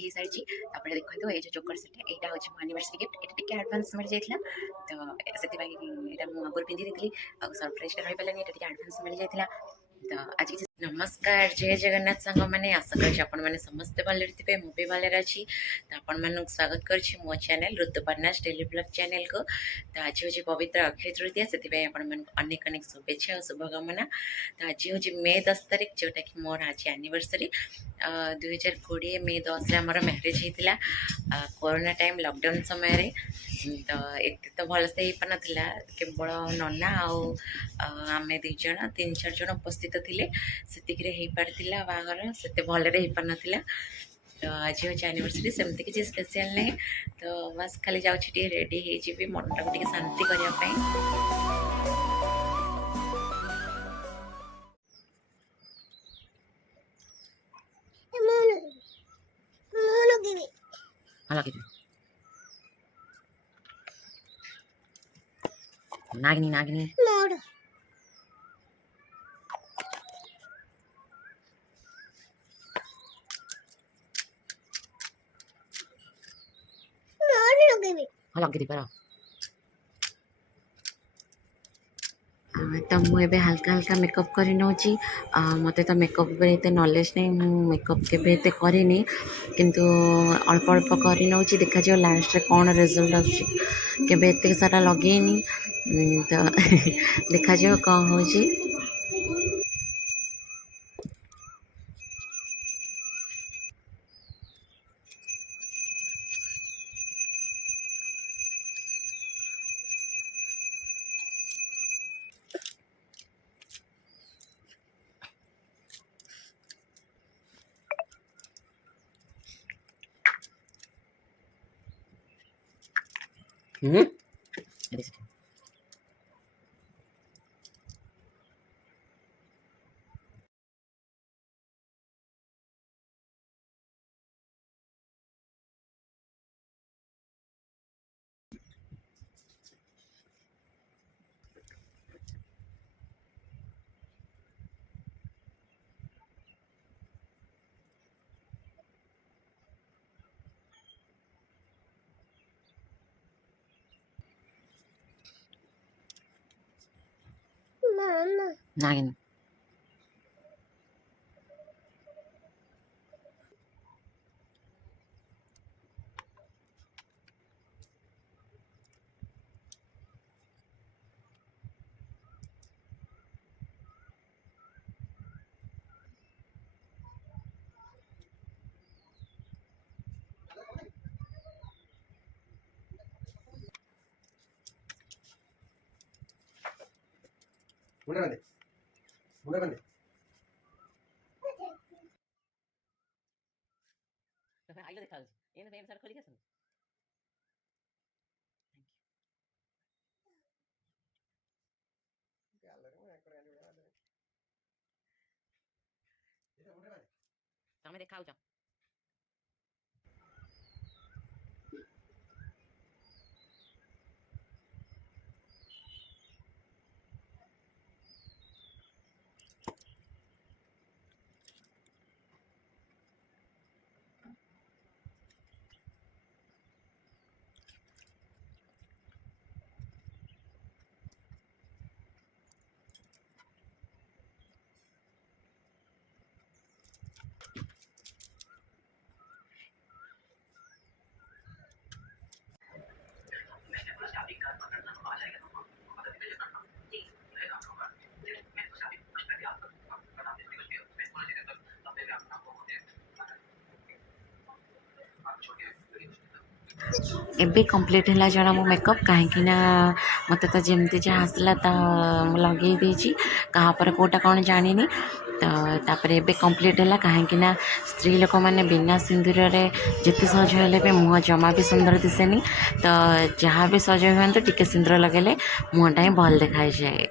Ready हो सारी देखो ये जो जोकर सेट यहाँ हूँ मो एनिवर्सरी गिफ्ट ये टे आडभांस मिल जाता तो से आगुरी पिंधि थी सरप्राइज रही पारे ये आडभांस मिल जाता तो आज किसी नमस्कार जय जगन्नाथ सांग मैंने आशा कर समस्ते भले थे मुझे भले अच्छी तो आपण मान स्वागत करुच्ची मो चैनल ऋतुपर्णास डेली ब्लॉग चैनल को तो आज हूँ पवित्र अक्षय तृतीया से अनेक अनेक शुभेच्छा और शुभकामना तो आज हूँ मे 10 तारिख जोटा कि मोर आज एनिवर्सरी 2020 मे 10 आमर मैरेज होता कोरोना टाइम लॉकडाउन समय तो एत तो भलसे हो पार ना केवल नना आम दीज 3-4 जन उपस्थित थे से पारा बाहर से भलरे हो पार ना तो आज हूँ एनिवर्सरी सेमती किसी स्पेशल नहीं तो बस खाली जाऊँगी रेडी हो मन टाक शांति करने नागिनी नागिनी लगे पार तो मुझे हल्का हल्का मेकअप कर नौची मत तो मेकअप एते नॉलेज नहीं मेकअप के करनी किंतु अल्प अल्प कर नौची देखा जाओ लास्ट रे कौन रिजल्ट आते सारा लगेनी तो देखा जाओ कौन हो नागिन मुंडा बंदे मुंडा बंदे आइलो देखा ये ना सर खोली कैसे तमें देखा एबे कंप्लीट है जना मो मेकअप कहीं मत तो जमती जहाँ आसला लगे देची कहाँ पर कोटा कौन जानी तो तापर एबे कंप्लीट है कहीं स्त्री लोक मैंने बिना सिंदूर रे जिते सज हेले मुह जमा भी सुंदर दिसेनी तो जहाँ भी सज हुए तो टिके सिंदूर लगेले मुहटा ही भल देखा जाए।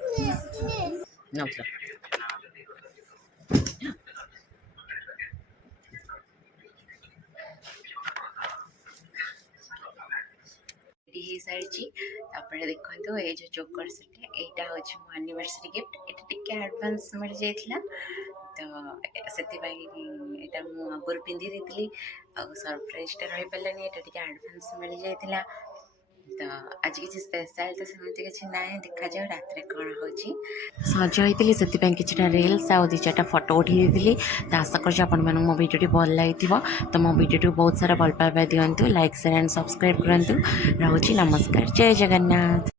रेडी हो सारी देखो ये जो जोकर सेट यहाँ हूँ मो एनिवर्सरी गिफ्ट ये टे आडभांस मिल जाता ସେଥିପାଇଁ ଏଇଟା ମୁଁ ଆଗରୁ ପିନ୍ଧି ଦେଇଥିଲି ଆଉ ସରପ୍ରାଇଜ୍ଟା ରହିପାରିଲାନି ଏଇଟା ଟିକେ ଆଡ଼ଭାନ୍ସ ମିଳିଯାଇଥିଲା ତ ଆଜି କିଛି ସ୍ପେଶାଲ୍ ତ ସେମିତି କିଛି ନାହିଁ ଦେଖାଯାଉ ରାତିରେ କ'ଣ ହେଉଛି ସଜ ହେଇଥିଲି ସେଥିପାଇଁ କିଛିଟା ରିଲ୍ସ ଆଉ 2-4ଟା ଫଟୋ ଉଠାଇ ଦେଇଥିଲି ତ ଆଶା କରୁଛି ଆପଣମାନଙ୍କୁ ମୋ ଭିଡ଼ିଓଟି ଭଲ ଲାଗିଥିବ ତ ମୋ ଭିଡ଼ିଓଟିକୁ ବହୁତ ସାରା ଭଲ ପାଇବା ଦିଅନ୍ତୁ ଲାଇକ୍ ସେୟାର ଆଣ୍ଡ ସବସ୍କ୍ରାଇବ୍ କରନ୍ତୁ ରହୁଛି ନମସ୍କାର ଜୟ ଜଗନ୍ନାଥ।